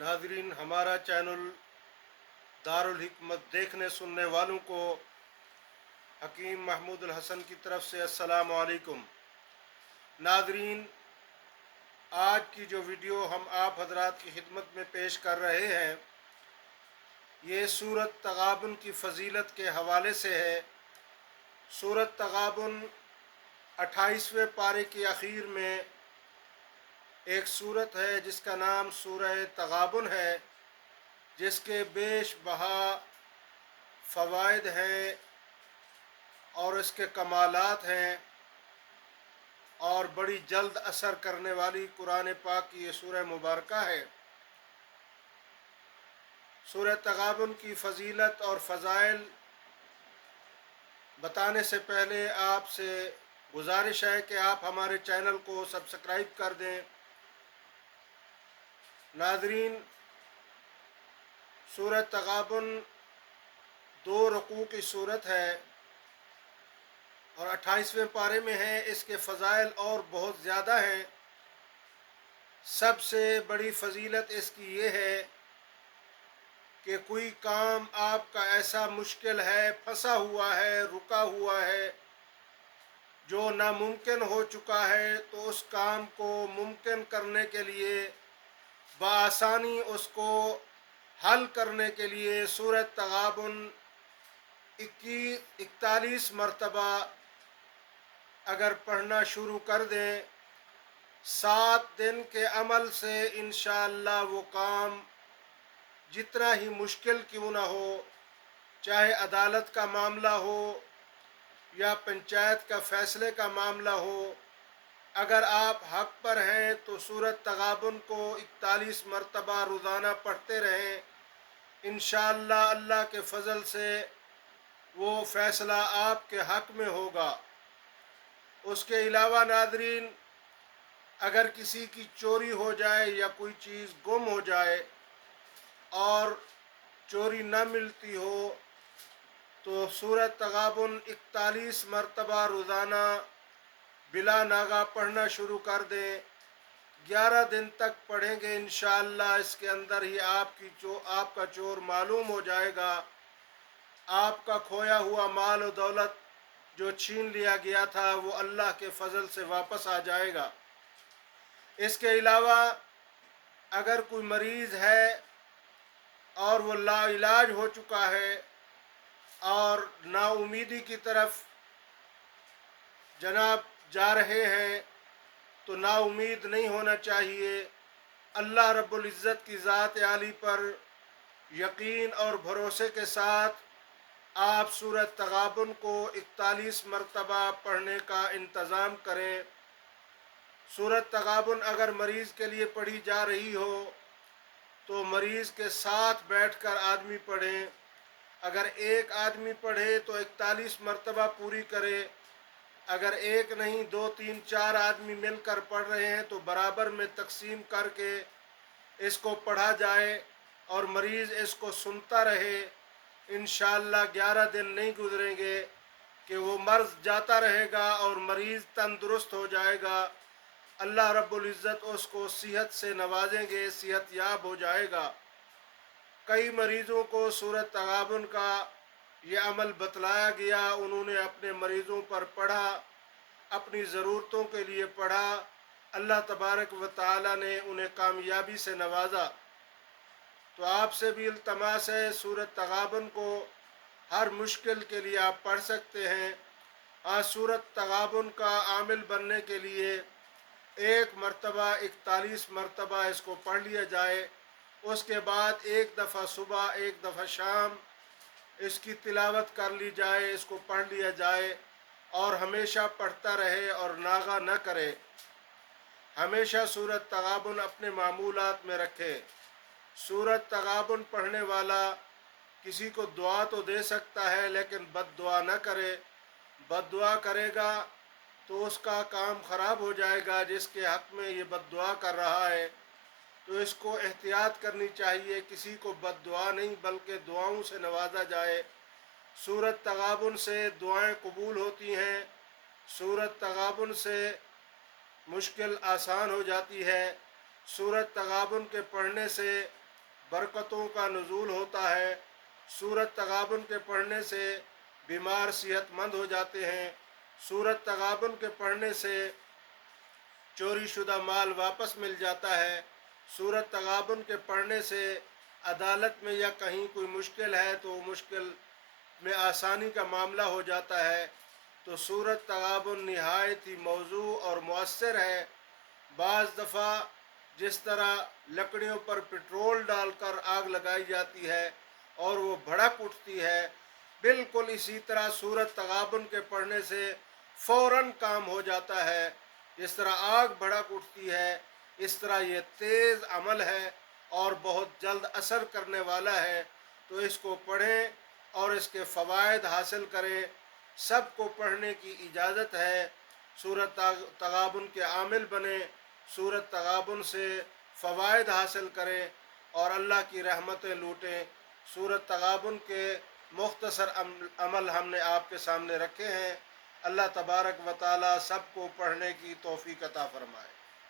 नाजरीन, हमारा चैनल दारुल हिकमत देखने सुनने वालों को हकीम महमूद हसन की तरफ से अस्सलाम वालेकुम। नाजरीन, आज की जो वीडियो हम आप हजरात की खिदमत में पेश कर रहे हैं, ये सूरत तगाबुन की फ़जीलत के हवाले से है। सूरत तगाबुन 28वें पारे की आखिर में एक सूरत है जिसका नाम सूरह तगाबुन है, जिसके बेश बहा फ़वाइद हैं और इसके कमालात हैं और बड़ी जल्द असर करने वाली कुरान पाक की ये सूरह मुबारक है। सूरह तगाबुन की फ़जीलत और फ़ज़ाइल बताने से पहले आपसे गुजारिश है कि आप हमारे चैनल को सब्सक्राइब कर दें। नाज़रीन, सूरह तगाबुन 2 रुकू की सूरत है और 28वें पारे में है। इसके फ़ज़ाइल और बहुत ज़्यादा हैं। सबसे बड़ी फ़जीलत इसकी ये है कि कोई काम आपका ऐसा मुश्किल है, फंसा हुआ है, रुका हुआ है, जो नामुमकिन हो चुका है, तो उस काम को मुमकिन करने के लिए, बआसानी उसको हल करने के लिए सूरत तगाबुन 41 मरतबा अगर पढ़ना शुरू कर दें, 7 दिन के अमल से इंशाअल्लाह वो काम जितना ही मुश्किल क्यों ना हो, चाहे अदालत का मामला हो या पंचायत का फ़ैसले का मामला हो, अगर आप हक़ पर हैं तो सूरत तगाबुन को 41 मरतबा रोज़ाना पढ़ते रहें। इंशाअल्लाह अल्लाह के फ़ज़ल से वो फ़ैसला आपके हक़ में होगा। उसके अलावा नाज़रीन, अगर किसी की चोरी हो जाए या कोई चीज़ गुम हो जाए और चोरी न मिलती हो, तो सूरत तगाबुन 41 मरतबा रोज़ाना बिला नागा पढ़ना शुरू कर दें। 11 दिन तक पढ़ेंगे, इंशाअल्लाह इसके अंदर ही आपका चोर मालूम हो जाएगा। आपका खोया हुआ माल और दौलत जो छीन लिया गया था वो अल्लाह के फ़ज़ल से वापस आ जाएगा। इसके अलावा अगर कोई मरीज़ है और वो लाइलाज हो चुका है और नाउमीदी की तरफ जनाब जा रहे हैं, तो नाउमीद नहीं होना चाहिए। अल्लाह रब्बुल इज़्ज़त की ज़ात आली पर यकीन और भरोसे के साथ आप सूरत तगाबुन को 41 मरतबा पढ़ने का इंतज़ाम करें। सूरत तगाबुन अगर मरीज़ के लिए पढ़ी जा रही हो तो मरीज़ के साथ बैठकर आदमी पढ़े। अगर एक आदमी पढ़े तो 41 मरतबा पूरी करे। अगर एक नहीं 2, 3, 4 आदमी मिलकर पढ़ रहे हैं तो बराबर में तकसीम करके इसको पढ़ा जाए और मरीज़ इसको सुनता रहे। इंशाअल्लाह 11 दिन नहीं गुजरेंगे कि वो मर्ज़ जाता रहेगा और मरीज़ तंदुरुस्त हो जाएगा। अल्लाह रब्बुल इज़्ज़त उसको सेहत से नवाजेंगे, सेहत याब हो जाएगा। कई मरीज़ों को सूरत तगाबुन का ये अमल बतलाया गया, उन्होंने अपने मरीज़ों पर पढ़ा, अपनी ज़रूरतों के लिए पढ़ा, अल्लाह तबारक व तआला ने उन्हें कामयाबी से नवाजा। तो आपसे भी इल्तमास है, सूरत तगाबुन को हर मुश्किल के लिए आप पढ़ सकते हैं। आज सूरत तगाबुन का आमिल बनने के लिए एक मरतबा 41 मरतबा इसको पढ़ लिया जाए। उसके बाद एक दफ़ा सुबह, एक दफ़ा शाम इसकी तिलावत कर ली जाए, इसको पढ़ लिया जाए और हमेशा पढ़ता रहे और नागा न करे। हमेशा सूरत तगाबुन अपने मामूलात में रखे। सूरत तगाबुन पढ़ने वाला किसी को दुआ तो दे सकता है, लेकिन बद दुआ न करे। बद दुआ करेगा तो उसका काम ख़राब हो जाएगा जिसके हक़ में ये बद दुआ कर रहा है। तो इसको एहतियात करनी चाहिए, किसी को बद दुआ नहीं बल्कि दुआओं से नवाजा जाए। सूरत तगाबुन से दुआएं कबूल होती हैं। सूरत तगाबुन से मुश्किल आसान हो जाती है। सूरत तगाबुन के पढ़ने से برکتوں کا نزول ہوتا ہے۔ سورۃ تغابن کے پڑھنے سے بیمار صحت مند ہو جاتے ہیں۔ سورۃ تغابن کے پڑھنے سے چوری شدہ مال واپس مل جاتا ہے۔ سورۃ تغابن کے پڑھنے سے عدالت میں یا کہیں کوئی مشکل ہے تو مشکل میں آسانی کا معاملہ ہو جاتا ہے۔ تو سورۃ تغابن نہایت ہی موزوں اور مؤثر ہے۔ بعض دفعہ جس طرح لکڑیوں پر پٹرول ڈال کر آگ لگائی جاتی ہے اور وہ بھڑک اٹھتی ہے، بالکل اسی طرح سورۃ تغابن کے پڑھنے سے فوراً کام ہو جاتا ہے۔ جس طرح آگ بھڑک اٹھتی ہے، اس طرح یہ تیز عمل ہے اور بہت جلد اثر کرنے والا ہے۔ تو اس کو پڑھیں اور اس کے فوائد حاصل کریں۔ سب کو پڑھنے کی اجازت ہے۔ سورۃ تغابن کے عامل بنیں، سورۃ تغابن سے فوائد حاصل کریں اور اللہ کی رحمتیں لوٹیں۔ سورۃ تغابن کے مختصر عمل ہم نے آپ کے سامنے رکھے ہیں۔ اللہ تبارک و تعالی سب کو پڑھنے کی توفیق عطا فرمائے۔